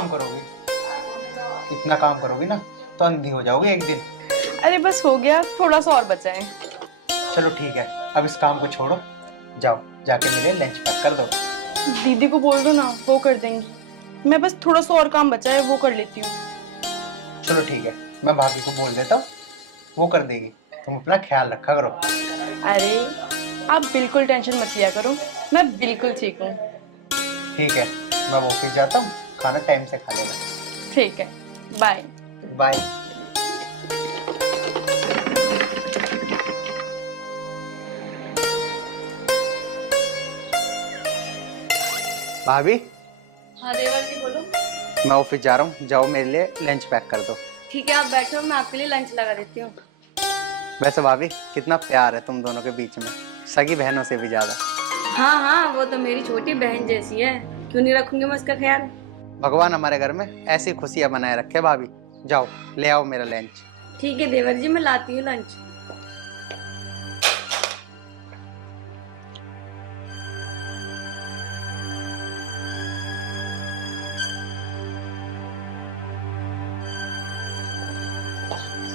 काम करोगी? इतना काम करोगी ना तो अंधी हो जाओगी एक दिन। अरे बस हो गया, थोड़ा सा और बचा है। चलो ठीक है, अब इस काम को छोड़ो, जाओ जाके मेरे लंच पैक कर दो। दीदी को बोल दो ना, वो कर देंगी। मैं बस थोड़ा सा और काम बचा है, वो कर लेती हूँ। चलो ठीक है, मैं भाभी को बोल देता हूँ, वो कर देगी। तुम अपना ख्याल रखा करो। अरे आप बिल्कुल टेंशन मत लिया करो, मैं बिल्कुल ठीक हूँ। ठीक है, मैं ऑफिस जाता हूँ, खाना टाइम से खा लेना। ठीक है, बाय। बाय। भाभी, हाँ देवर जी बोलो। मैं ऑफिस जा रहा हूँ, जाओ मेरे लिए लंच पैक कर दो। ठीक है, आप बैठो, मैं आपके लिए लंच लगा देती हूँ। वैसे भाभी, कितना प्यार है तुम दोनों के बीच में, सगी बहनों से भी ज्यादा। हाँ हाँ, वो तो मेरी छोटी बहन जैसी है, क्यों नहीं रखूंगी मैं उसका ख्याल। भगवान हमारे घर में ऐसी खुशियां बनाए रखे। भाभी जाओ ले आओ मेरा लंच। ठीक है देवर जी, मैं लाती हूँ लंच।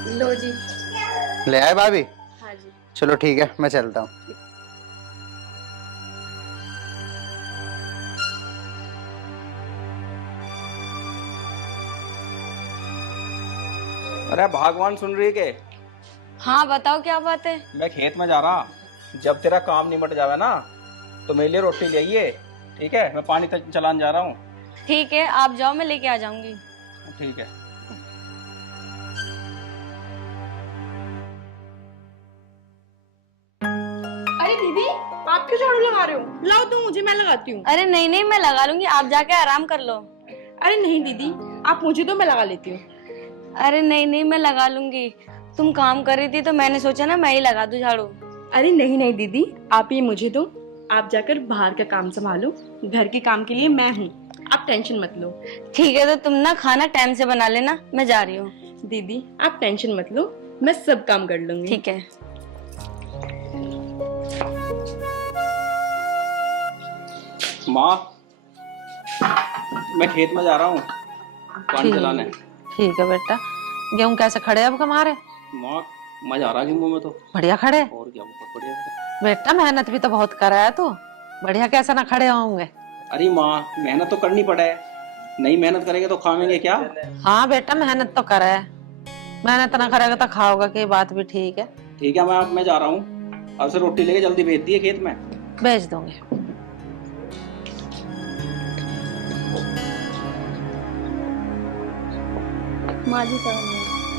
लो जी। ले आए भाभी? हाँ जी। चलो ठीक है, मैं चलता हूँ। अरे भगवान सुन रही है के? हाँ बताओ क्या बात है। मैं खेत में जा रहा, जब तेरा काम निमट जावे ना तो मेरे लिए रोटी ले आइए, ठीक है? मैं पानी तक चलाने जा रहा हूँ। ठीक है, आप जाओ, मैं लेके आ जाऊंगी। ठीक है। अरे दीदी, आप क्यों झाड़ू लगा रहे हो? लाओ तो मुझे, मैं लगाती हूँ। अरे नहीं नहीं, मैं लगा लूंगी, आप जाके आराम कर लो। अरे नहीं दीदी, आप मुझे दो, मैं लगा लेती हूँ। अरे नहीं नहीं, मैं लगा लूंगी। तुम काम कर रही थी तो मैंने सोचा ना मैं ही लगा दूं झाड़ू। अरे नहीं नहीं दीदी, आप ये मुझे दो, आप जाकर बाहर का काम संभालो, घर के काम के लिए मैं हूँ, आप टेंशन मत लो। ठीक है, तो तुम ना खाना टाइम से बना लेना, मैं जा रही हूँ। दीदी आप टेंशन मत लो, मैं सब काम कर लूंगी। ठीक है। माँ, मैं खेत में जा रहा हूँ पानी चलाने। ठीक है बेटा। गेहूं कैसे खड़े अब हमारे? माँ मजा आ रहा गेहूं में तो। बढ़िया खड़े? और क्या, बहुत बढ़िया। बेटा मेहनत भी तो बहुत करा है तू, बढ़िया कैसे ना खड़े होंगे। अरे माँ, मेहनत तो करनी पड़े, नहीं मेहनत करेंगे तो खाएंगे क्या? हाँ बेटा, मेहनत तो करे है, मेहनत ना करेगा तो खाओगा की बात भी ठीक है। ठीक है, मैं जा रहा हूँ, अब से रोटी लेके जल्दी भेज दिए खेत में। भेज दूंगी। माँ जी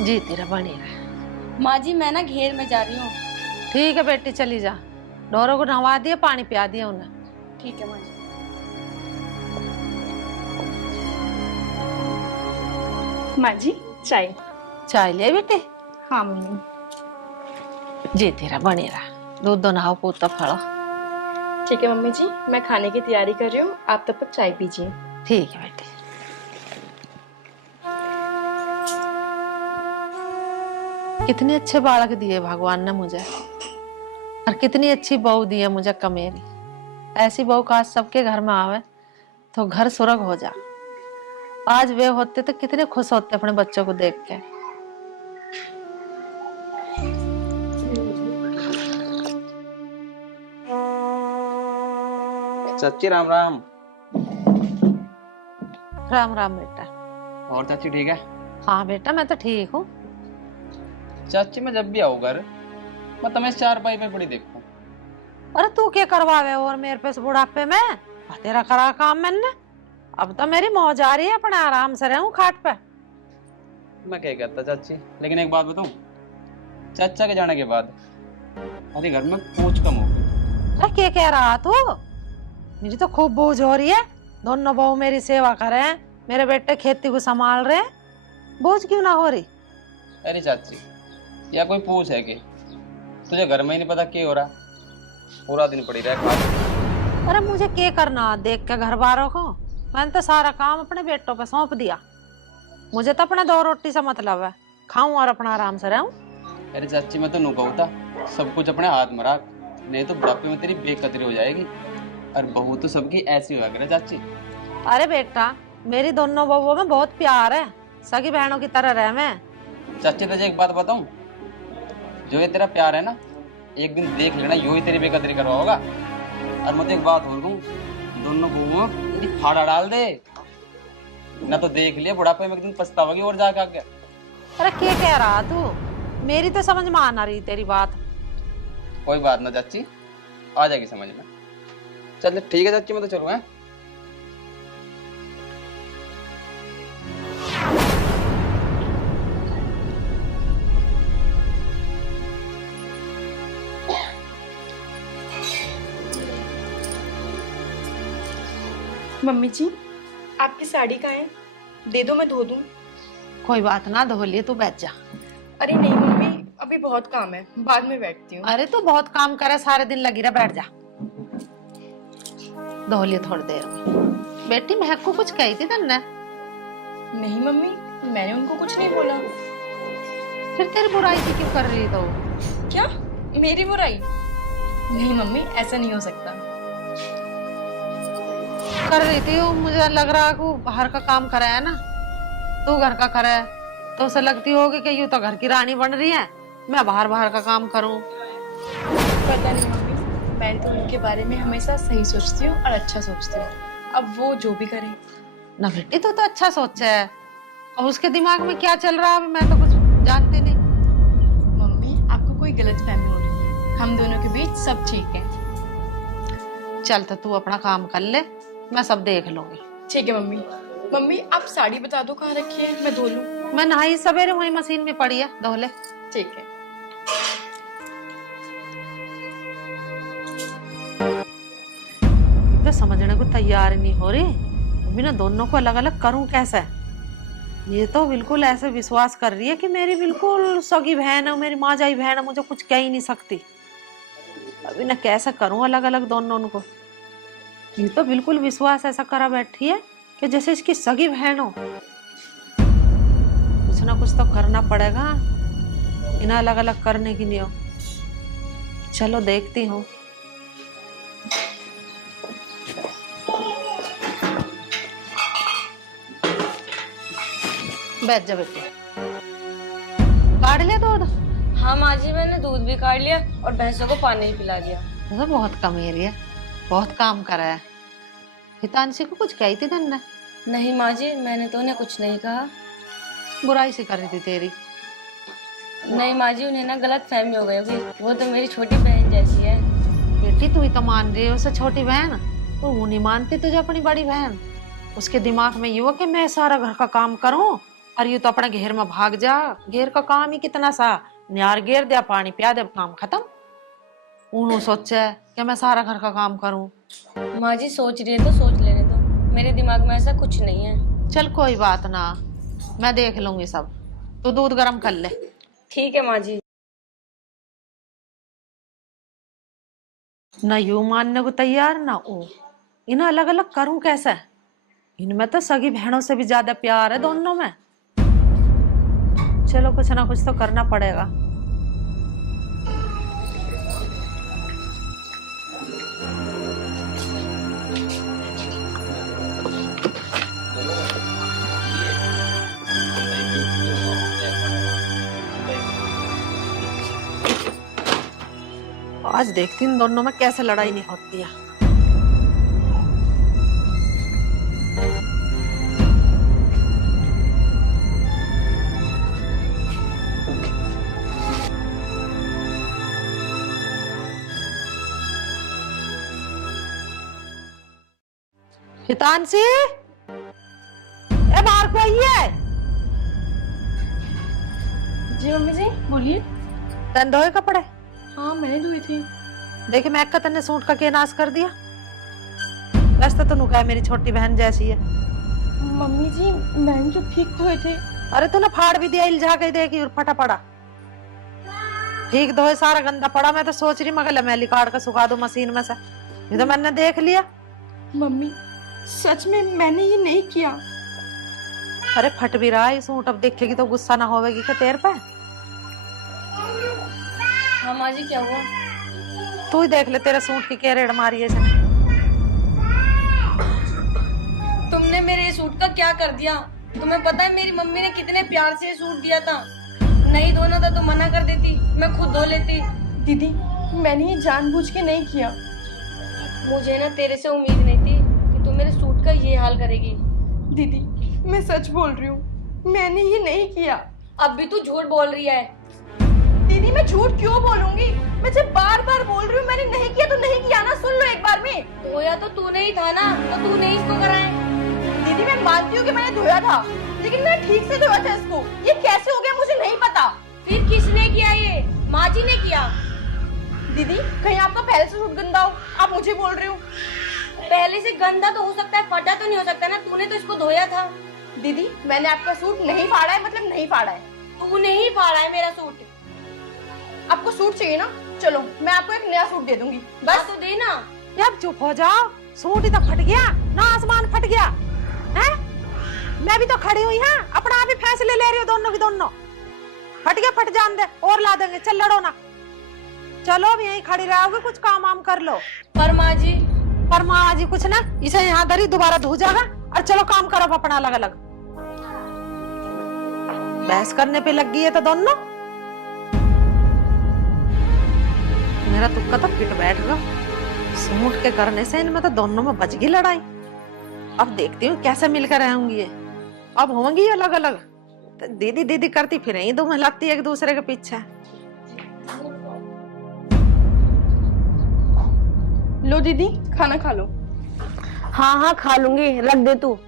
जी तेरा बनी रहे। माँ जी, मैं ना घेर में जा रही हूँ। ठीक है बेटी, चली जा, ढोरों को नहवा दिया, पानी पिया दिया उन्हें। ठीक है माँ जी। माँ जी चाय। चाय ले बेटी। हाँ मम्मी। जी तेरा बनी रहा, दूध दो नहाओ पूता फड़ो। ठीक है मम्मी जी, मैं खाने की तैयारी कर रही हूँ, आप तब तक चाय पीजिए। ठीक है बेटी। कितने अच्छे बालक दिए भगवान ने मुझे, और कितनी अच्छी बहू दी है मुझे कमेरी। ऐसी बहू का आज सबके घर में आवे तो घर स्वर्ग हो जा। आज वे होते तो कितने खुश होते अपने बच्चों को देख के। चाची राम राम। राम राम बेटा। और चाची ठीक है? हाँ बेटा, मैं तो ठीक हूँ। चाची मैं जब भी आऊँ घर, मैं तुम्हें चारपाई पे पड़ी देखूं। अरे तू क्या करवावे और मेरे पे बुढ़ापे में? तेरा करा काम मैंने, अब तो मेरी मौज आ रही है, अपने आराम से रहूं खाट पे। मैं क्या कहता चाची, लेकिन एक बात बताऊं, चाचा के जाने के बाद हमारे घर में पूछ कम हो गई। अरे क्या कह रहा तू? मेरी तो खूब बोझ हो रही है, दोनों बहू मेरी सेवा कर रहे हैं, मेरे बेटे खेती को संभाल रहे हैं, बोझ क्यों ना हो रही? अरे चाची, या कोई पूछ है कि तुझे घर में ही नहीं पता क्या हो रहा, पूरा दिन पड़ी रहे खा। अरे मुझे क्या करना देख के घर बारों को, मैंने तो सारा काम अपने बेटों पे सौंप दिया। मुझे तो अपने दो रोटी से मतलब है, खाऊं और अपना आराम से रहूं। अरे चाची मैं तो नु कहूं था, सब कुछ अपने हाथ में रख, नहीं तो बुढ़ापे में तेरी बेकदरी हो जाएगी। और बहू तो सबकी ऐसी हुआ करे चाची। अरे बेटा, मेरी दोनों बहुओं में बहुत प्यार है, सगी बहनों की तरह रह मैं। चाची तुझे एक बात बताऊं, जो ये तेरा प्यार है ना, एक दिन देख लेना यो ही तेरी बेकदरी करवा होगा। और मैं तो एक बात बोल दूं, दोनों बहुओं तेरी फाड़ा डाल दे ना, तो देख लिया बुढ़ापे में एक दिन पछताओगी और जाके आगे। अरे क्या कह रहा तू, मेरी तो समझ में आ रही तेरी बात। कोई बात ना चाची, आ जाएगी समझ में। चल ठीक है चाची, मैं तो चलूँ हैं। मम्मी जी, आपकी साड़ी कहाँ है? दे दो, मैं धो दूँ। कोई बात ना, धो लिए, तू बैठ जा। अरे नहीं मम्मी, अभी बहुत काम है, बाद में बैठती हूँ। अरे तू बहुत काम करे, सारे दिन लगी रहा, बैठ जा। धो लिए थोड़ी देर में। बेटी महक को कुछ कही थी तन्ने? नहीं मम्मी, मैंने उनको कुछ नहीं बोला। फिर तेरी बुराई की क्यों कर रही तो? क्या मेरी बुराई? नहीं मम्मी, ऐसा नहीं हो सकता। कर रही थी वो, मुझे लग रहा कि बाहर का काम करा है ना, तू घर का करे, तो उसे लगती होगी कि यूं तो घर की रानी बन रही है, मैं बाहर बाहर का काम करूं। पता नहीं मम्मी, मैं तो उनके बारे में हमेशा सही सोचती हूँ और अच्छा सोचती हूँ। अब वो जो भी करे। ना बेटी, तू तो अच्छा सोचा है, और उसके दिमाग में क्या चल रहा है मैं तो कुछ जानती नहीं। मम्मी, आपको कोई गलतफहमी हो रही है, हम दोनों के बीच सब ठीक है। चल तो तू अपना काम कर ले, मैं सब देख लूंगी। ठीक है मम्मी। मम्मी, आप साड़ी बता दो कहाँ रखी है, मैं धो लूँ। मैं नहाई सवेरे वही मशीन में पड़ी है, धो ले। ठीक है। तो समझने को तैयार नहीं हो रही, अभी ना दोनों को अलग अलग करूं कैसे। ये तो बिल्कुल ऐसे विश्वास कर रही है कि मेरी बिल्कुल सगी बहन है, मेरी माँ-जाई बहन है, मुझे कुछ कह ही नहीं सकती। अभी ना कैसे करूं अलग अलग दोनों को। ये तो बिल्कुल विश्वास ऐसा करा बैठी है कि जैसे इसकी सगी बहन हो। कुछ ना कुछ तो करना पड़ेगा इन्हें अलग अलग करने के लिए। चलो देखती हूँ। बैठ जा बेटे। काट लिया दूध? हाँ माँ जी, मैंने दूध भी काट लिया और भैंसों को पानी भी पिला दिया। तो बहुत कमेरी है, बहुत काम करा है। हितांशी को कुछ कही थी तन्ने? नहीं माँ जी, मैंने तो उन्हें कुछ नहीं कहा। बुराई सी कर रही थी तेरी? नहीं माँ जी, उन्हें ना गलत फहमी हो गई होगी, वो तो मेरी छोटी बहन जैसी है। बेटी तू ही तो मान रही है उसे छोटी बहन, तो वो नहीं मानती तुझे अपनी बड़ी बहन। उसके दिमाग में ये हो कि मैं सारा घर का काम करूं और ये तो अपने घेर में भाग जा। घेर का काम ही कितना सा, न्यार घेर दिया, पानी पिया दे, काम खत्म। उन्होंने सोचा कि मैं सारा घर का काम करूं। माँ जी सोच रही है तो सोच लेने दो, मेरे दिमाग में ऐसा कुछ नहीं है। चल कोई बात ना, मैं देख लूंगी सब। तो दूध गर्म कर ले। ठीक है माँ जी। ना यू मानने को तैयार ना वो। इन्हें अलग अलग करूं कैसे? इनमें तो सगी बहनों से भी ज्यादा प्यार है दोनों में। चलो कुछ ना कुछ तो करना पड़ेगा। आज देखती हूँ दोनों में कैसे लड़ाई नहीं होती है। हितांशी, ए बाहर को आई है। जी मम्मी जी, बोलिए। तन धोए कपड़े? हाँ मैंने धोए थे। देखे मैं का तन्ने सूट का के नाश कर दिया। वैसे तो नुका है मेरी छोटी बहन जैसी है। मम्मी जी, मैंने जो ठीक धोए थे। अरे तूने फाड़ भी दिया, इल्झा के देखी और फटा पड़ा। ठीक धोए, सारा गंदा पड़ा। मैं तो सोच रही मगर मैली काट कर सुखा दो मशीन में से, ये तो मैंने देख लिया। मम्मी सच में मैंने ये नहीं किया। अरे फट भी रहा है सूट, अब देखेगी तो गुस्सा ना होवेगी क्या तेरे पे? हाँ माँ जी, क्या हुआ? तू ही देख ले तेरे सूट की क्या रेड़ मारी है इसने। तुमने मेरे सूट का क्या कर दिया। तुम्हें पता है मेरी मम्मी ने कितने प्यार से सूट दिया था। नहीं धोना था तो मना कर देती, मैं खुद धो लेती। दीदी मैंने ये जानबूझ के नहीं किया। मुझे ना तेरे से उम्मीद नहीं थी कि तू मेरे सूट का ये हाल करेगी। दीदी मैं सच बोल रही हूँ, मैंने ये नहीं किया। अब भी तू झूठ बोल रही है। दीदी मैं झूठ क्यों बोलूंगी, मैं जब बार बार बोल रही हूँ मैंने नहीं किया तो नहीं किया ना, सुन लो एक बार में। धोया तो तूने ही था ना, तो तूने ही इसको कराया। दीदी मैं मानती हूँ कि मैंने धोया था, लेकिन मैंने ठीक से धोया था इसको। ये कैसे हो गया मुझे नहीं पता। फिर किसने किया ये? माँ जी ने किया। दीदी कहीं आपका पहले से सूट गंदा हो, आप मुझे बोल रहे हो। पहले से गंदा तो हो सकता है, फटा तो नहीं हो सकता ना। तूने तो इसको धोया था। दीदी मैंने आपका सूट नहीं फाड़ा है, मतलब नहीं फाड़ा है। तूने ही फाड़ा है मेरा सूट। आपको सूट चाहिए ना, चलो मैं आपको एक नया सूट दे दूंगी। बस तो दे ना। यार चुप हो जाओ, सूट ही तो फट गया ना, आसमान फट गया है। मैं भी तो खड़ी हुई हाँ, अपना आप ही फैसले ले रही हो दोनों की दोनों। फट गया फट जान दे, और ला देंगे, चल लड़ो ना। चलो अब यहीं खड़ी रहोगे, कुछ काम वाम कर लो। पर माँ जी, पर माँ जी कुछ ना, इसे यहाँ दरी दोबारा धो जाएगा। और चलो काम करो अपना अलग अलग। बहस करने पे लग गई है तो दोनों। मेरा तुक्का तो फिट बैठ गया, सूट के करने से इनमें तो दोनों में बच गई लड़ाई। अब देखती हूँ कैसे मिलकर रहेंगी ये। अब होंगी अलग अलग तो दीदी दीदी करती फिर यही दोनों लगती एक दूसरे के पीछे। लो दीदी खाना खा लो। हाँ हाँ खा लूंगी, रख दे तू।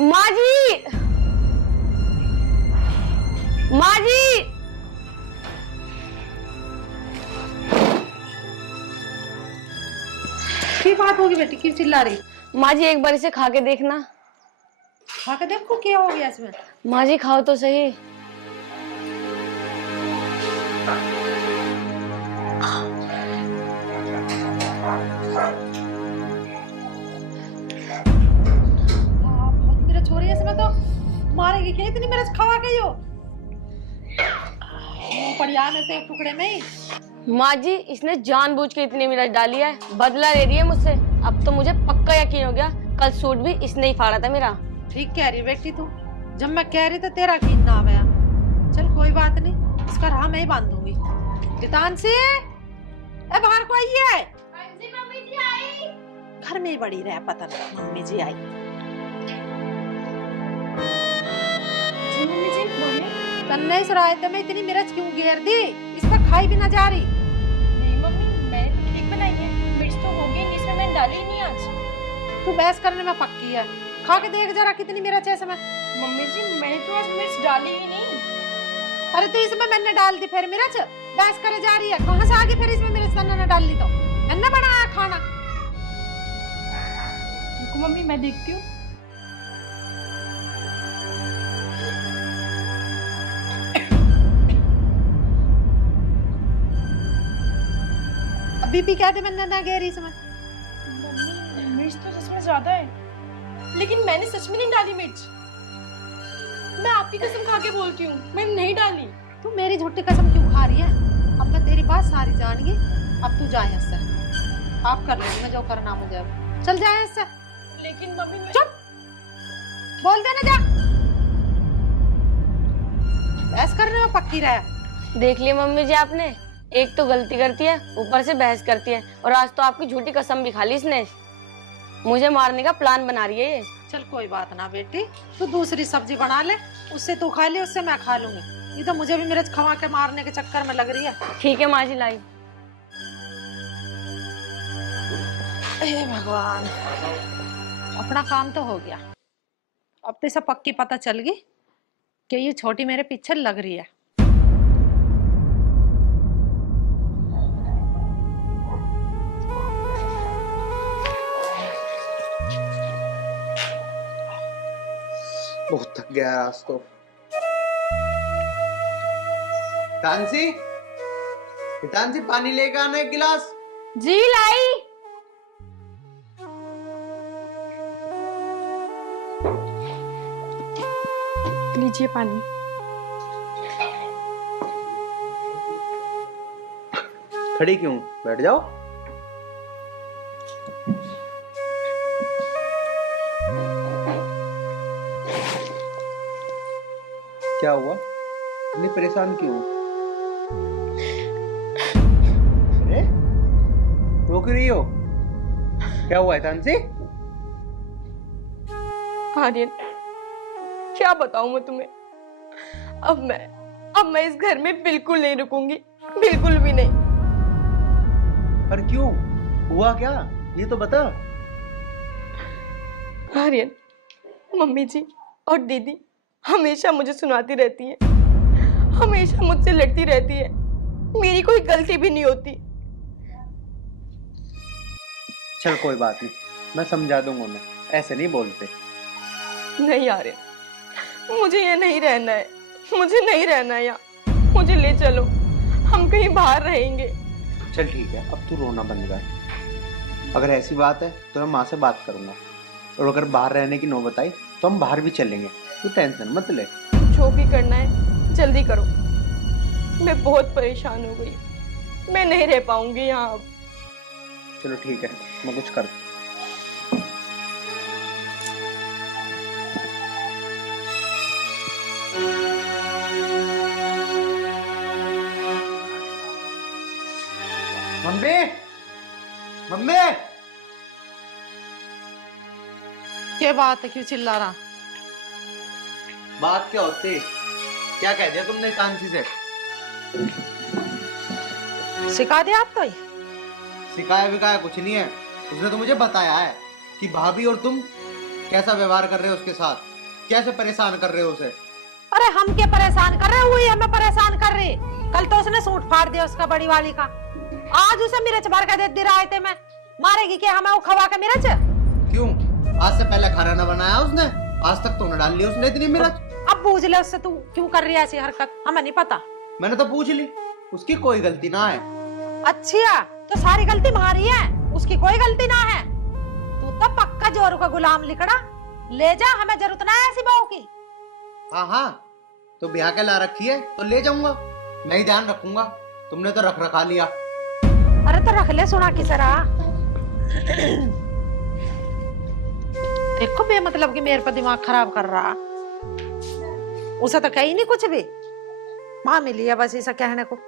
माँ जी, माँ जी, की बात होगी बेटी, क्यों चिल्ला रही? माँ जी एक बार इसे खा के देखना। खा के देखो क्या हो गया इसमें। माँ जी खाओ तो सही। बहुत मेरा छोरी इसमें तो मारेगी क्या, इतनी मेरे खवा के यो पड़िया में से एक टुकड़े में ही। माँ जी इसने जानबूझ के इतनी मिर्च डाली है, बदला ले रही है मुझसे। अब तो मुझे पक्का यकीन हो गया, कल सूट भी इसने ही फाड़ा था मेरा। ठीक कह रही बेटी तू, जब मैं कह रही तो तेरा यकीन ना आया। चल कोई बात नहीं, इसका राह मैं ही बांधूंगी। जितांशी ए बाहर को आई है। मम्मी जी आई। घर में ही बड़ी रहे, पता नहीं मम्मी जी आई। जी मम्मी जी बोलिए। तन्ने इस रायते में इतनी मिर्च क्यों घेर दी, इस पर खाई भी ना जा रही। नहीं मम्मी मैंने तो ठीक बनाई है, मिर्च तो हो गई, इसमें मैंने डाली ही नहीं आज। तू बहस करने में पक्की है, खा के देख जरा कितनी मिर्च है इसमें। मम्मी जी मैंने तो आज मिर्च डाली ही नहीं। अरे तो इसमें मैंने डाल दी फिर मिर्च, बहस करे जा रही है। कहाँ से आगे फिर इसमें मिर्च तन्ने ने डाल दी तो मैंने बनाया खाना। मम्मी मैं देखती हूँ। बीपी क्या थे मैंने ना गहरी इसमें। मम्मी मिर्च तो सच में ज्यादा है, लेकिन मैंने सच में नहीं डाली मिर्च। मैं आपकी कसम खा के बोलती हूँ, मैंने नहीं डाली। तू मेरी झूठी कसम क्यों खा रही है? अब मैं तेरी बात सारी जान गई, अब तू जा यहाँ से। आप कर लो, मैं जो करना मुझे। अब चल जाए इससे। लेकिन मम्मी मैं... चुप, बोल देना जा। बहस करने में पक्की रहा। देख लिया मम्मी जी आपने, एक तो गलती करती है ऊपर से बहस करती है, और आज तो आपकी झूठी कसम भी खा ली इसने। मुझे मारने का प्लान बना रही है ये। चल कोई बात ना बेटी, तू दूसरी सब्जी बना ले, उससे तू खा ले, उससे मैं खा लूंगी। ये तो मुझे भी मिर्च खवा के मारने के चक्कर में लग रही है। ठीक है माँ जी, लाई। हे भगवान, अपना काम तो हो गया। अब तो इसे पक्की पता चल गई कि ये छोटी मेरे पीछे लग रही है। बहुत थक गया आज तो। तानसी, तानसी पानी लेकर आना एक गिलास। जी लाई। लीजिए पानी। खड़ी क्यों, बैठ जाओ। क्या हुआ, इतनी परेशान क्यों? अरे रो क्यों रही हो? क्या हुआ है तानसी? आर्यन, क्या बताऊं मैं तुम्हें। अब मैं इस घर में बिल्कुल नहीं रुकूंगी, बिल्कुल भी नहीं। पर क्यों, हुआ क्या, ये तो बता। आर्यन, मम्मी जी और दीदी हमेशा मुझे सुनाती रहती है, हमेशा मुझसे लड़ती रहती है, मेरी कोई गलती भी नहीं होती। चल कोई बात नहीं, मैं समझा दूंगा उन्हें, ऐसे नहीं बोलते। नहीं आर्यन, मुझे ये नहीं रहना है, मुझे नहीं रहना है यहाँ। मुझे ले चलो, हम कहीं बाहर रहेंगे। चल ठीक है, अब तू रोना बंद कर। अगर ऐसी बात है तो मैं माँ से बात करूंगा, और अगर बाहर रहने की नौबत आई तो हम बाहर भी चलेंगे। तू टेंशन मत ले। जो भी करना है जल्दी करो, मैं बहुत परेशान हो गई, मैं नहीं रह पाऊंगी यहाँ अब। चलो ठीक है, मैं कुछ कर। मम्मी, मम्मी, क्या बात है, क्यों चिल्ला रहा? बात क्या होती, क्या कह दिया तुमने तानसी से? सिखा दिया आप तो ही? सिखाया विकाया कुछ नहीं है, उसने तो मुझे बताया है कि भाभी और तुम कैसा व्यवहार कर रहे हो उसके साथ, कैसे परेशान कर रहे हो उसे। अरे हम क्या परेशान कर रहे हैं, वही हमें परेशान कर रही। कल तो उसने सूट फाड़ दिया उसका, बड़ी वाली का। आज उसे मिर्च भर के दे रहा है, मैं मारेगी क्या हमें वो खवा के मिर्च? क्यों, आज से पहले खाना न बनाया उसने? आज तक तो न डाल ली उसने इतनी मिर्च। अब पूछ ले उससे, तू क्यों कर रही है ऐसी हरकत, हमें नहीं पता। मैंने तो पूछ ली, उसकी कोई गलती ना है। अच्छा, तो सारी गलती हमारी है, उसकी कोई गलती ना है। तू तो पक्का जोरू का गुलाम लिकड़ा। ले जा, हमें जरूरत ना है ऐसी बहू की। हाँ हाँ, तो ब्याह के ला रखी है तो ले जाऊंगा, नहीं ध्यान रखूंगा। तुमने तो रख रखा लिया। अरे तो रख ले, सुना की सरा। देखो बेमतलब की मेरे पर दिमाग खराब कर रहा। उसे तो कही नहीं कुछ भी, माँ मिली है बस ऐसा कहने को।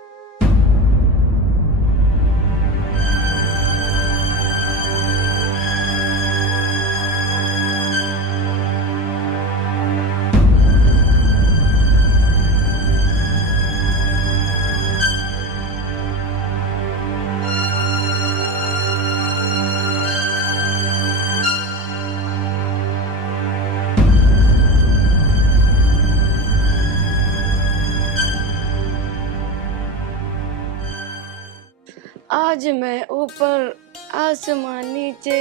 आज मैं ऊपर आसमान नीचे,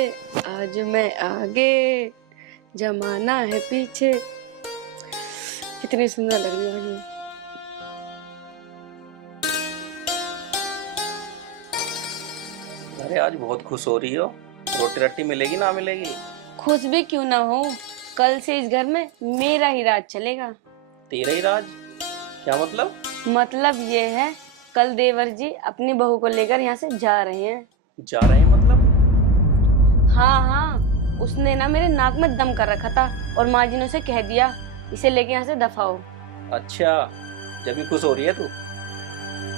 आज मैं आगे जमाना है पीछे। कितनी सुंदर लग रही है। अरे आज बहुत खुश हो रही हो, रोटी रट्टी मिलेगी ना मिलेगी? खुश भी क्यों ना हो, कल से इस घर में मेरा ही राज चलेगा। तेरा ही राज? क्या मतलब? मतलब ये है, कल देवर जी अपनी बहू को लेकर यहाँ से जा रहे हैं। जा रहे हैं मतलब? हाँ हाँ, उसने ना मेरे नाक में दम कर रखा था और माँ जी ने उसे कह दिया इसे लेके यहाँ से दफा हो। अच्छा, जब भी खुश हो रही है तू?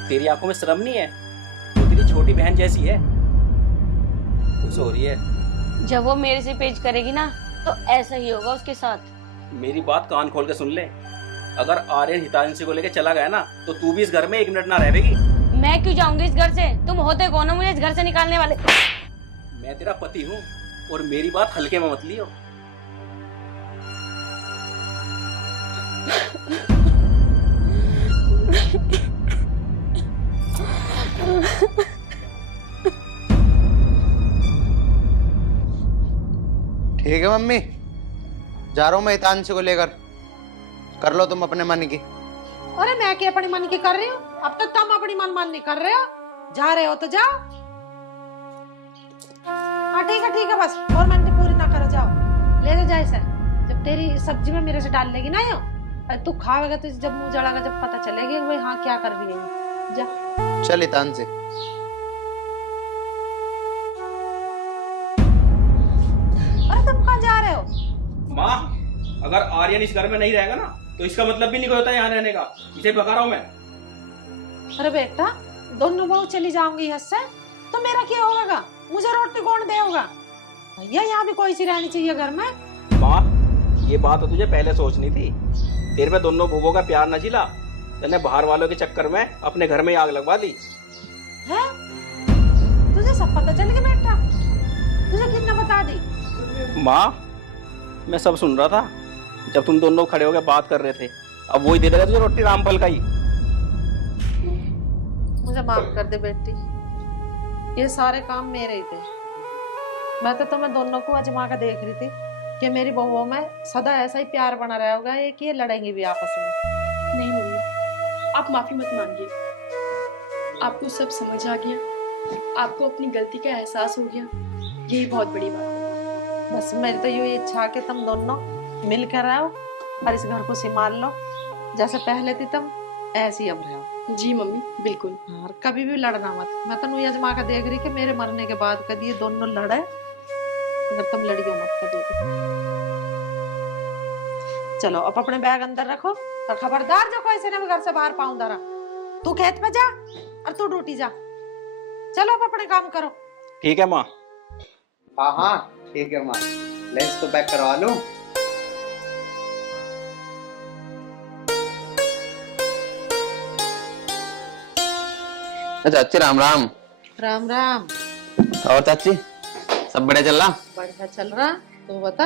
तेरी आंखों में शर्म नहीं है? वो तेरी छोटी बहन जैसी है, खुश हो रही है। जब वो मेरे से पेच करेगी ना तो ऐसा ही होगा उसके साथ। मेरी बात कान खोल के सुन ले, अगर आर्यन हितांशी को लेके चला गया ना तो तू भी इस घर में 1 मिनट ना रहेगी। मैं क्यों जाऊंगी इस घर से? तुम होते कौन हो मुझे इस घर से निकालने वाले? मैं तेरा पति हूँ और मेरी बात हल्के में मत लियो। ठीक है मम्मी, जा रहा हूँ मैं हितांशी को लेकर। कर लो तुम अपने मन की। अरे मैं क्या अपनी मन की कर रही हूँ? अब तक तुम अपनी मनमानी कर रहे हो। जा रहे हो तो जाओ। हाँ ठीक है बस, और मन की पूरी ना करो, जाओ ले जाए सर। जब तेरी सब्जी में मेरे से डाल लेगी ना यो, अरे तू खाएगा तो जब मुंह जड़ागा जब पता चलेगी भाई हाँ क्या कर रही है। जा चल हितांशी। अरे तुम कहाँ जा रहे हो? माँ, अगर आर्यन इस घर में नहीं रहेगा ना तो इसका मतलब भी नहीं कोई होता यहाँ रहने का। इसे भगा रहा हूँ मैं। अरे बेटा, दोनों बहू चली जाऊंगी यहाँ से तो मेरा क्या होगा? मुझे रोटी कौन देगा? भैया यहाँ भी कोई सी रहनी चाहिए घर में। माँ, ये बात तो तुझे पहले सोचनी थी। तेरे में दोनों बहूओं का प्यार न जिला, तूने बाहर वालों के चक्कर में अपने घर में आग लगवा दी है? तुझे सब पता चल गया बेटा? तुझे कितना बता दी? माँ, मैं सब सुन रहा था जब तुम दोनों खड़े होकर बात कर रहे थे। अब वही दे देगा तुझे रोटी रामफल का ही। मुझे माफ कर दे बेटी, ये सारे काम मेरे ही थे। मैं तो तुम्हें दोनों को आजमा कर देख रही थी कि मेरी बहुओं में सदा ऐसा ही प्यार बना रहा होगा, एक ये लड़ेंगी भी आपस में। नहीं मम्मी, आप माफी मत मांगिए। आपको सब समझ आ गया, आपको अपनी गलती का एहसास हो गया, यही बहुत बड़ी बात है। बस मेरी तो यही इच्छा कि तुम दोनों मिल कर रहो और इस घर को संभाल लो। जैसे पहले थी तुम ऐसी अब रहो। जी मम्मी, बिल्कुल। और कभी भी लड़ना मत। मैं तो नहीं आजमा कर देख रही कि मेरे मरने के बाद कभी ये दोनों लड़े, अगर तुम लड़ियो मत कभी। चलो अब अपने बैग अंदर रखो और खबरदार जो कोई से ना घर से बाहर पाऊं दरा। तू खेत पे जा और तू ड्यूटी जा। चलो अब अपने काम करो। ठीक है माँ। हाँ ठीक है माँ, लंच तो पैक करवा लूं। चाची राम राम। राम राम। और चाची सब बढ़िया चल रहा? बढ़िया चल रहा, तू बता।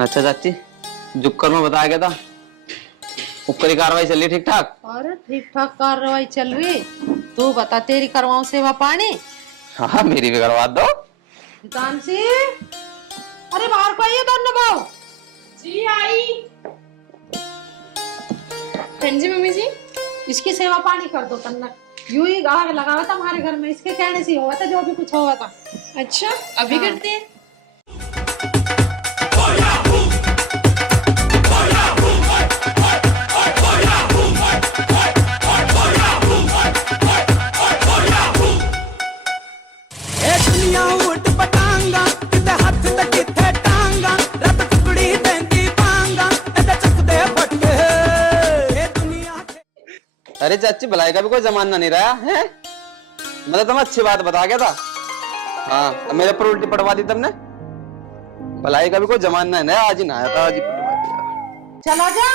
अच्छा चाची, जुक्कर में बताया गया था, ऊपर की कार्रवाई चल रही ठीक ठाक? अरे ठीक ठाक कार्रवाई चल रही। तू बता, तेरी करवाऊं सेवा पानी? हाँ मेरी भी करवा दो। हितांशी, अरे बाहर को आइए दोनों बहू। जी आई। हाँ जी मम्मी जी। इसकी सेवा पानी कर दो तन्ना। यूं ही आग लगा था हमारे घर में, इसके कहने से हुआ था जो भी कुछ हुआ था। अच्छा, अभी करते हैं। अरे चाची, भलाई का भी कोई जमाना नहीं रहा है। मतलब तुम अच्छी बात बता गया था। हाँ, अब मेरे पर उल्टी पड़वा दी तुमने। भलाई का भी कोई जमाना है ना, आज ही ना आया था, आज ही पड़वा दिया। चलो जा,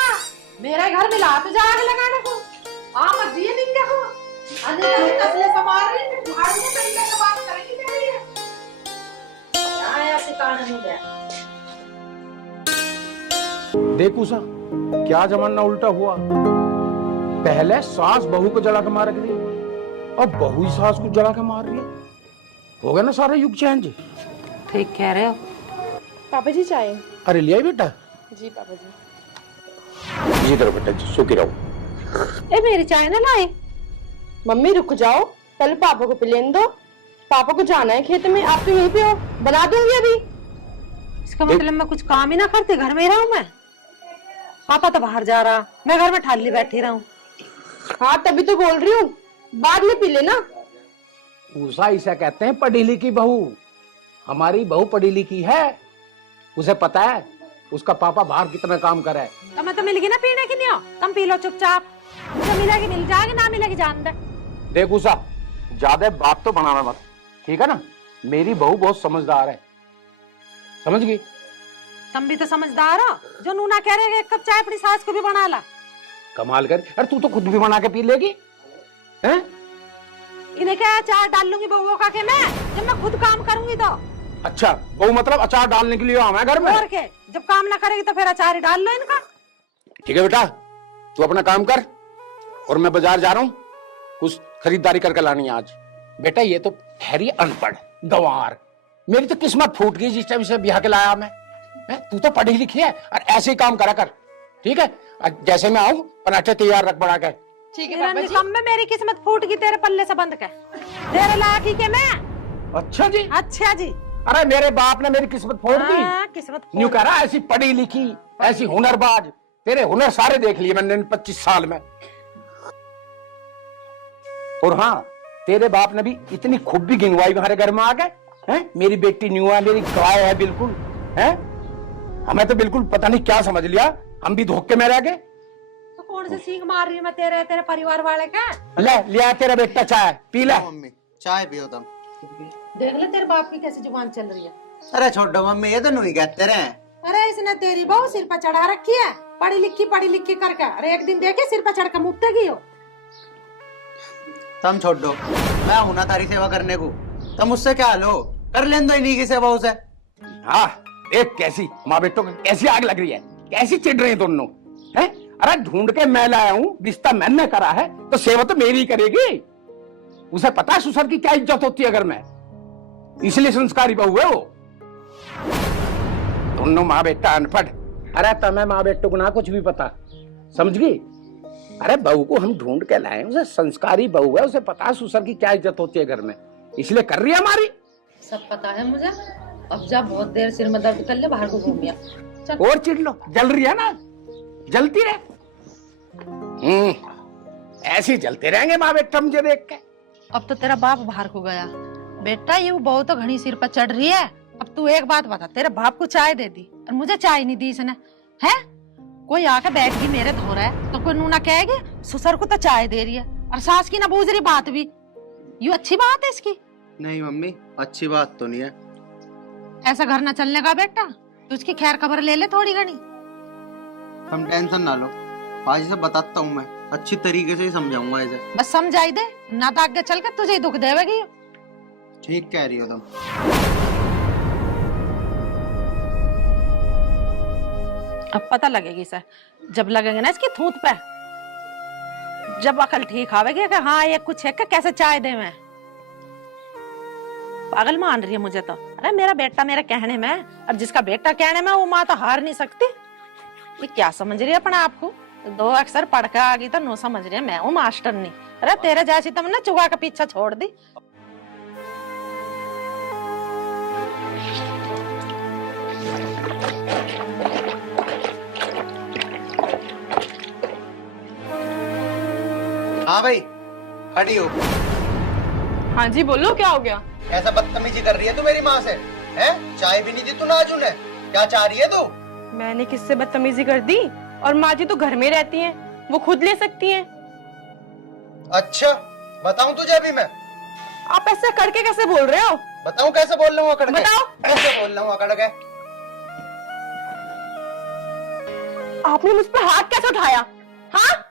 मेरे घर में ला तो जा आग लगाने को। हाँ मत दिए निंगे को। अन्य नस्लें समार रही हैं, तुम्हारी ने पहले से बात करेंगी तेरी। यहाँ या सिकाने हो गया। देखू सा क्या जमाना उल्टा हुआ। पहले सास बहू को जला के मार रही, अब बहू ही सास को जला के मार रही है। हो गया ना सारा युग चेंज। ठीक कह रहे हो। पापा जी चाय। अरे लिया बेटा? जी पापा जी। जी करो बेटा जी, सुखी रहो। ए मेरी चाय ना लाए। मम्मी रुक जाओ, पहले पापा को पिलेने दो। पापा को जाना है खेत में, आप तो यहीं पे हो, बना दूंगी अभी। इसका मतलब मैं कुछ काम ही ना करती, घर में ही रहूं मैं? पापा तो बाहर जा रहा, मैं घर में ठाली बैठी रहूं। हाँ तभी तो बोल रही हूँ, बाद में पी लेना। उषा ऐसा कहते हैं पढ़ी लिखी बहू। हमारी बहू पढ़ी लिखी है, उसे पता है उसका पापा बाहर कितना काम करे। तुम्हें तो मिलेगी ना पीने की, नहीं हो तुम पी लो चुपचाप। मुझे मिलेगी मिल जाएगी, ना मिलेगी जान दे। देख उषा, ज्यादा बात तो बनाना मत, ठीक है ना। मेरी बहू बहुत समझदार है, समझ गई। तुम भी तो समझदार हो, जो नूना कह रहे एक कप चाय अपनी सास को भी बना ला। कमाल कर, अरे तू तो खुद भी बना के पी लेगी हैं? इन्हें क्या अचार डाल लूंगी बहू का के मैं, जब मैं खुद काम करूंगी तो। अच्छा, बहू मतलब अचार डालने के लिए आवा घर में? और के, जब काम ना करेगी तो फिर अचार ही डाल लो इनका। ठीक है बेटा, तू अपना काम कर और मैं बाजार जा रहा हूँ, कुछ खरीदारी करके लानी है आज। बेटा ये तो ठहरी अनपढ़ गंवार, मेरी तो किस्मत फूट गई जिस टाइम से ब्याह के लाया मैं। तू तो पढ़ी लिखी है और ऐसे ही काम करा कर, ठीक है। जैसे मैं आऊँ पराठे तैयार रख बना कर। ठीक है बाबा जी। कम में मेरी किस्मत फूट गई तेरे पल्ले से बंद कर, तेरे लायक ही के मैं। अच्छा जी, अच्छा जी। अरे मेरे बाप ने मेरी किस्मत फोड़ दी। किस्मत न्यू कह रहा ऐसी पढ़ी लिखी, ऐसी हुनरबाज, तेरे हुनर सारे देख लिए मैंने 25 साल में। और हाँ, तेरे बाप ने भी इतनी खूबी गिनवाई हमारे घर में आ गए हैं। मेरी बेटी न्यू है, मेरी गाय है बिल्कुल है। हमें तो बिल्कुल पता नहीं क्या समझ लिया, हम भी धोखे में रह गए। तो कौन से सीख मार रही है मैं तेरे परिवार वाले का। ले लिया तेरा बेटा चाय पी ले। मम्मी चाय पियो तुम। देख ले तेरे बाप की कैसी जुबान चल रही है। अरे छोड़ो मम्मी, ये तो नहीं कहते रहे। अरे इसने तेरी बहू सिर पर चढ़ा रखी है, पढ़ी लिखी करके। अरे एक दिन देखे सिर पर चढ़ कर मुक्तेगी हो। तुम छोड़ दो, मैं हूं ना तारी सेवा करने को, तुम मुझसे क्या लो, कर लेन दो इन्हीं की सेवा उसे। हाँ देख कैसी माँ बेटों को कैसी आग लग रही है, कैसी चिढ़ रही है दोनों हैं। अरे ढूंढ के मैं लाया हूँ, रिश्ता मैंने करा है तो सेवा तो मेरी ही करेगी। उसे पता है ससुर की क्या इज्जत होती है अगर मैं, इसलिए संस्कारी बहू है वो। दोनों माँ बेटा अनपढ़। अरे तुम्हें माँ बेटों को ना कुछ भी पता, समझ गई। अरे बहू को हम ढूंढ के लाए, उसे संस्कारी बहू है, उसे पता है ससुर की क्या इज्जत होती है घर में, इसलिए कर रही है हमारी। सब पता है मुझे, अब जा बहुत देर सिर में दर्द कर ले, बाहर को घूम गया। और चिढ़ लो, जल रही है ना, जलती रहे। ऐसे जलते रहेंगे माँ बेटा मुझे देख के। अब तो तेरा बाप बाहर को गया बेटा, ये बहू तो घनी सिर पर चढ़ रही है। अब तू एक बात बता, तेरे बाप को चाय दे दी और मुझे चाय नहीं दी इसने है। कोई आके बैठ गई मेरे धो रहा है तो कोई नूना कहेगी ससुर को तो चाय दे रही है और सास की ना बूझ रही बात भी। ये अच्छी बात है इसकी? नहीं मम्मी, अच्छी बात तो नहीं है। ऐसा घर ना चलने का बेटा, तू उसकी खैर खबर ले ले थोड़ी घनी। तुम टेंशन ना लो, आज से बताता हूँ मैं, अच्छी तरीके से ही समझाऊंगा इसे। बस समझाई दे, ना तो आगे चल के तुझे ही दुख देवेगी। ठीक कह रही हो तुम। अब पता लगेगी सर, जब लगेंगे ना इसकी थूत पे, जब अकल ठीक आवेगी कि हाँ ये कुछ है, कैसे चाय दे मैं। पागल मान रही है मुझे तो। अरे मेरा बेटा मेरे कहने में, और जिसका बेटा कहने में वो माँ तो हार नहीं सकती। ये क्या समझ रही है अपने आप को, 2 अक्षर पढ़ के आ गई तो नो समझ रही है मैं हूँ मास्टर नहीं। अरे तेरे जैसी तुमने चुगा के पीछा छोड़ दी। हाँ भाई खड़ी हो। हाँ जी बोलो, क्या हो गया? ऐसा बदतमीजी कर रही है तू मेरी माँ से हैं? चाय भी नहीं दी तू नाजुन है, क्या चाह रही है तू? मैंने किससे बदतमीजी कर दी? और माँ जी तो घर में रहती हैं, वो खुद ले सकती हैं। अच्छा बताऊं तुझे अभी मैं? आप ऐसा करके कैसे बोल रहे हो? बताऊं कैसे बोल रहा हूँ अकड़ के? बताओ। कैसे बोल रहा हूँ अकड़ के? आपने मुझ पर हाथ कैसे उठाया? हाँ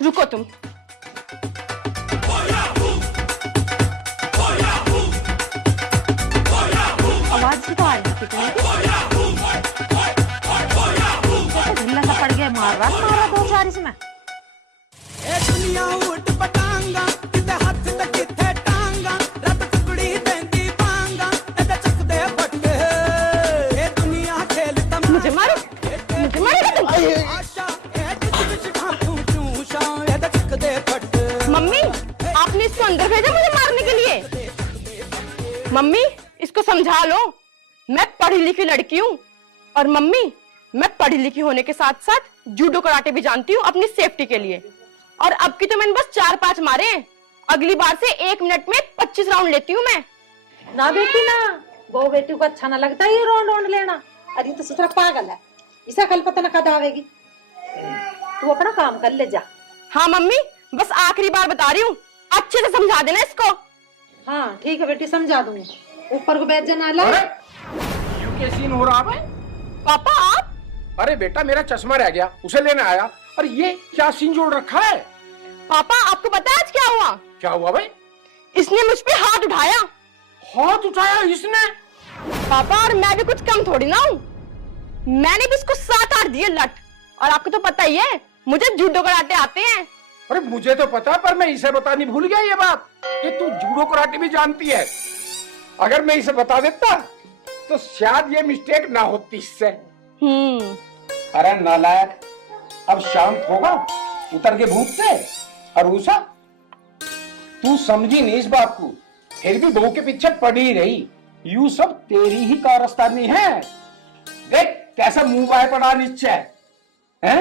रुको तुम। आवाज भी तो आ रही है, ढिल्ला सा पड़ गया, मार रहा 2-4 इसमें। मुझे मारो, मुझे मारेगा तुम? मम्मी आपने इसको अंदर भेजा मुझे मारने के लिए? मम्मी इसको समझा लो, मैं पढ़ी लिखी लड़की हूँ, और मम्मी मैं पढ़ी लिखी होने के साथ साथ जूडो कराटे भी जानती हूँ अपनी सेफ्टी के लिए। और अब की तो मैंने बस 4-5 मारे, अगली बार से 1 मिनट में 25 राउंड लेती हूँ मैं। ना बेटी ना, बहू बेटी को अच्छा ना लगता ये रोंड रोंड लेना। अरे तो ससुरा पागल है, इसे कल पता न कद आवेगी। तू अपना काम कर ले जा। हाँ मम्मी, बस आखिरी बार बता रही हूँ, अच्छे से समझा देना इसको। हाँ ठीक है बेटी, समझा दूंगी। ऊपर को बैठ जाना ला। अरे यू क्या सीन हो रहा है? पापा आप? अरे बेटा मेरा चश्मा रह गया, उसे लेने आया। और ये क्या सीन जोड़ रखा है? पापा आपको पता है आज क्या हुआ? क्या हुआ भाई? इसने मुझ पे हाथ उठाया। हाथ उठाया इसने? पापा और मैं भी कुछ कम थोड़ी ना हूँ, मैंने भी इसको 7-8 दिए लट। और आपको तो पता ही है मुझे जूडो कराटे आते हैं। अरे मुझे तो पता, पर मैं इसे बतानी भूल गया ये बात कि तू जूडो कराटे भी जानती है। अगर मैं इसे बता देता तो शायद ये मिस्टेक ना होती इससे। अरे नालायक, अब शांत होगा उतर के भूत से। और उषा, तू समझी नहीं इस बात को, फिर भी बहू के पीछे पड़ी रही। यू सब तेरी ही कारस्तानी है। देख कैसा मुंह बाय पड़ा नीचे है।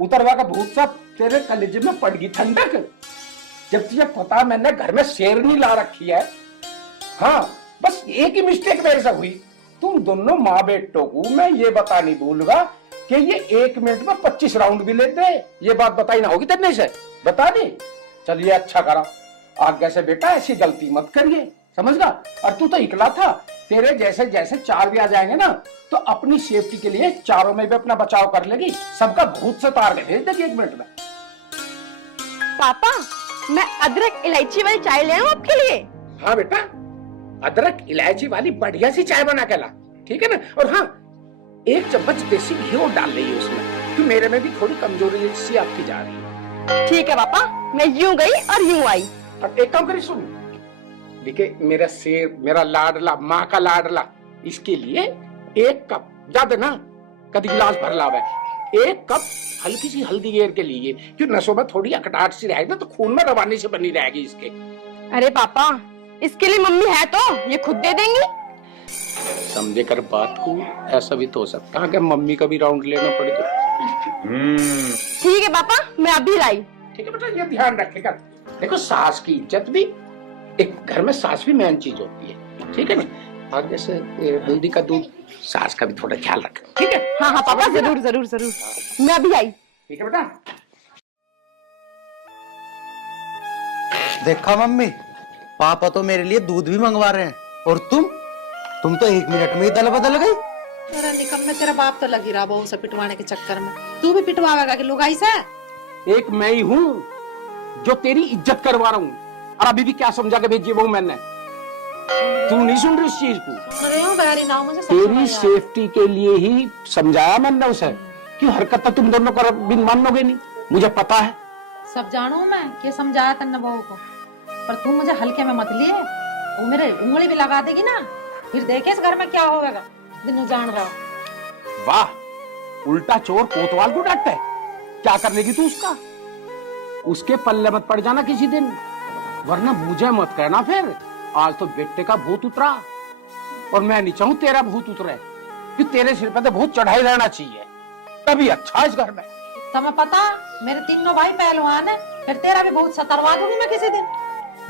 उतरवा का भूत सब तेरे कलेजे में पड़ गई ठंडक। जब तुझे पता मैंने घर में शेरनी ला रखी है। हाँ बस एक ही मिस्टेक मेरे से हुई, तुम दोनों माँ बेटों को मैं ये बता नहीं भूलूंगा कि ये 1 मिनट में 25 राउंड भी लेते हैं। ये बात बताई ना होगी तेरे से, बता दी। चलिए अच्छा करा, आगे से बेटा ऐसी गलती मत करिए, समझ गा। और तू तो इकला था, तेरे जैसे जैसे 4 भी आ जाएंगे ना तो अपनी सेफ्टी के लिए चारों में भी अपना बचाव कर लेगी। सबका भूत से तार के भेज देगी 1 मिनट में। पापा मैं अदरक इलायची वाली चाय ले आऊं आपके लिए? हाँ बेटा, अदरक इलायची वाली बढ़िया सी चाय बना के ला, ठीक है ना। और हाँ 1 चम्मच देसी घी और डाल रही है उसमें, कि मेरे में भी थोड़ी कमजोरी सी आपकी जा रही है। ठीक है पापा, मैं यूं गई और यूं आई। और एक काम करिए, सुन देखिए मेरा शेर, मेरा लाडला, माँ का लाडला, इसके लिए 1 कप, ज्यादा ना कभी गिलास भर लावे, 1 कप हल्की सी हल्दी घेर के लिए, क्यों नसों में थोड़ी अकड़ाहट सी रहेगी ना तो खून में रवानी से बनी रहेगी इसके। अरे पापा इसके लिए मम्मी है तो ये खुद दे देंगी। समझे कर बात को, ऐसा भी तो हो सकता है कि मम्मी का भी राउंड लेना पड़ेगा। ठीक है पापा, मैं अभी लाई। ठीक है बेटा, ये ध्यान रखेगा। देखो सास की इज्जत भी, एक घर में सास भी मेन चीज होती है, ठीक है ना। आगे से हल्दी का दूध, सास का भी थोड़ा ख्याल रख, ठीक है। हाँ हाँ पापा, जरूर जरूर जरूर, मैं अभी आई। ठीक है बेटा। देखा मम्मी, पापा तो मेरे लिए दूध भी मंगवा रहे हैं, और तुम तो 1 मिनट में ही दल बदल गई। तेरा निकम में तेरा बाप तो लगी रहा बहू से पिटवाने के चक्कर में। तू भी पिटवाएगा कि लुगाई से? एक मैं ही हूँ जो तेरी इज्जत करवा रहा हूँ, और अभी भी क्या समझा के भेजी वो मैंने। तू नहीं सुन रही इस चीज को? सुन रही हूँ बहरी ना, मुझे तेरी सेफ्टी के लिए ही समझाया मैंने उसे कि हरकत तो तुम दोनों कर बिन मानोगे नहीं, मुझे पता है। सब जानू मैं कि समझाया तन्ने बहू को, पर तू मुझे हल्के में मत लिए। वो मेरे उंगली भी लगा देगी ना, फिर देखे इस घर में क्या होगा। दिनों जान रहा हूँ। वाह, उल्टा चोर कोतवाल को डांटता है। क्या कर लेगी तू उसका? उसके पल्ले मत पड़ जाना किसी दिन, वरना मुझे मत कहना फिर आज तो बेटे का भूत उतरा। और मैं नहीं चाहूं तेरा भूत उतरे, कि तेरे सिर पे तो भूत चढ़ाई रहना चाहिए, तभी अच्छा इस घर में। तुम्हें पता मेरे 3 भाई पहलवान है, फिर तेरा भी बहुत सतरवा दूंगी मैं किसी दिन।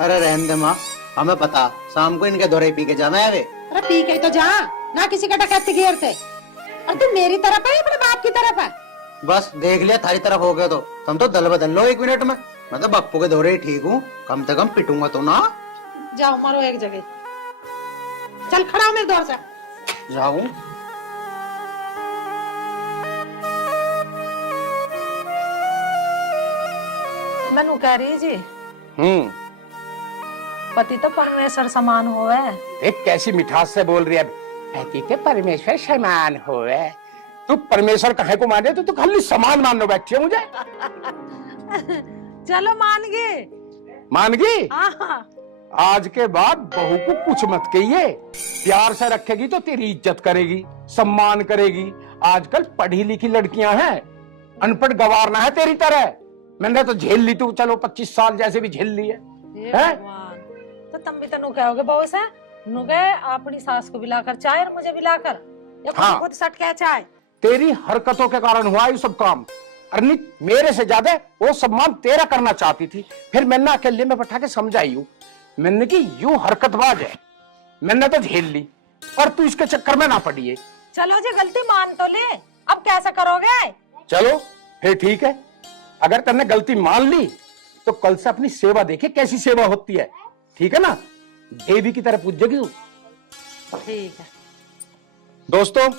अरे रहने दे माँ, हमें पता शाम को इनके दौरे पी के जाना है। वे अरे पी के तो जा ना, किसी का डकैती घेरते। और तू मेरी तरफ है अपने बाप की तरफ है? बस देख लिया थारी तरफ हो गया तो तुम तो दल बदल लो 1 मिनट में। मैं तो बप्पू के दौरे ही ठीक हूँ, कम से कम पिटूंगा तो ना। जाओ मारो एक जगह, चल खड़ा हो मेरे दौर से। जाऊं? मैनू कह रही जी, पति तो परमेश्वर समान होवे। एक कैसी मिठास से बोल रही है, पति के परमेश्वर समान होवे। तू परमेश्वर कहे को माने तो तू खाली समान मानने बैठी है मुझे। चलो मान गए। मान गई? हाँ। आज के बाद बहू को कुछ मत कहिए, प्यार से रखेगी तो तेरी इज्जत करेगी, सम्मान करेगी। आजकल पढ़ी लिखी लड़कियां हैं, अनपढ़ गवारना है तेरी तरह। मैंने तो झेल ली, तू चलो 25 साल जैसे भी झेल ली है। तो तुम भी तो कहोगे बहू से, गए अपनी सास को बिलाकर चाय और मुझे बिलाकर, या हाँ। खुद सट के चाय। तेरी हरकतों के कारण हुआ ये सब काम। अरे मेरे से ज्यादा वो सम्मान तेरा करना चाहती थी, फिर मैंने अकेले में बैठा के समझाई हूँ। मैंने कि यूं हरकतबाज है, मैंने तो झेल ली और तू इसके चक्कर में ना पड़ी है। चलो जी गलती मान तो ले, अब कैसे करोगे? चलो फिर ठीक है, अगर तुमने गलती मान ली तो कल से अपनी सेवा देखे कैसी सेवा होती है, ठीक है ना? देवी की तरह पूजेगी तू। ठीक है। दोस्तों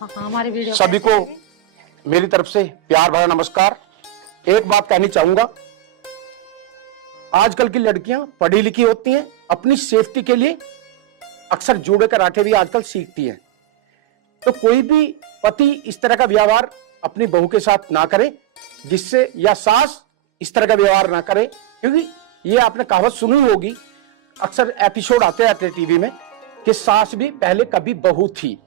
हाँ, हमारी वीडियो सभी को मेरी तरफ से प्यार भरा नमस्कार। एक बात कहनी चाहूंगा, आजकल की लड़कियां पढ़ी लिखी होती हैं, अपनी सेफ्टी के लिए अक्सर जूड़े कराटे भी आजकल सीखती हैं। तो कोई भी पति इस तरह का व्यवहार अपनी बहू के साथ ना करे, जिससे या सास इस तरह का व्यवहार ना करे, क्योंकि ये आपने कहावत सुनी होगी, अक्सर एपिसोड आते रहते टीवी में कि सास भी पहले कभी बहू थी।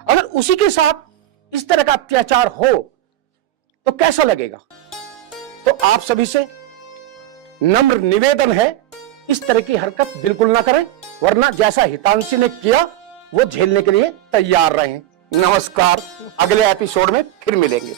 अगर उसी के साथ इस तरह का अत्याचार हो तो कैसा लगेगा? तो आप सभी से नम्र निवेदन है, इस तरह की हरकत बिल्कुल ना करें, वरना जैसा हितांशी ने किया वो झेलने के लिए तैयार रहें। नमस्कार, अगले एपिसोड में फिर मिलेंगे।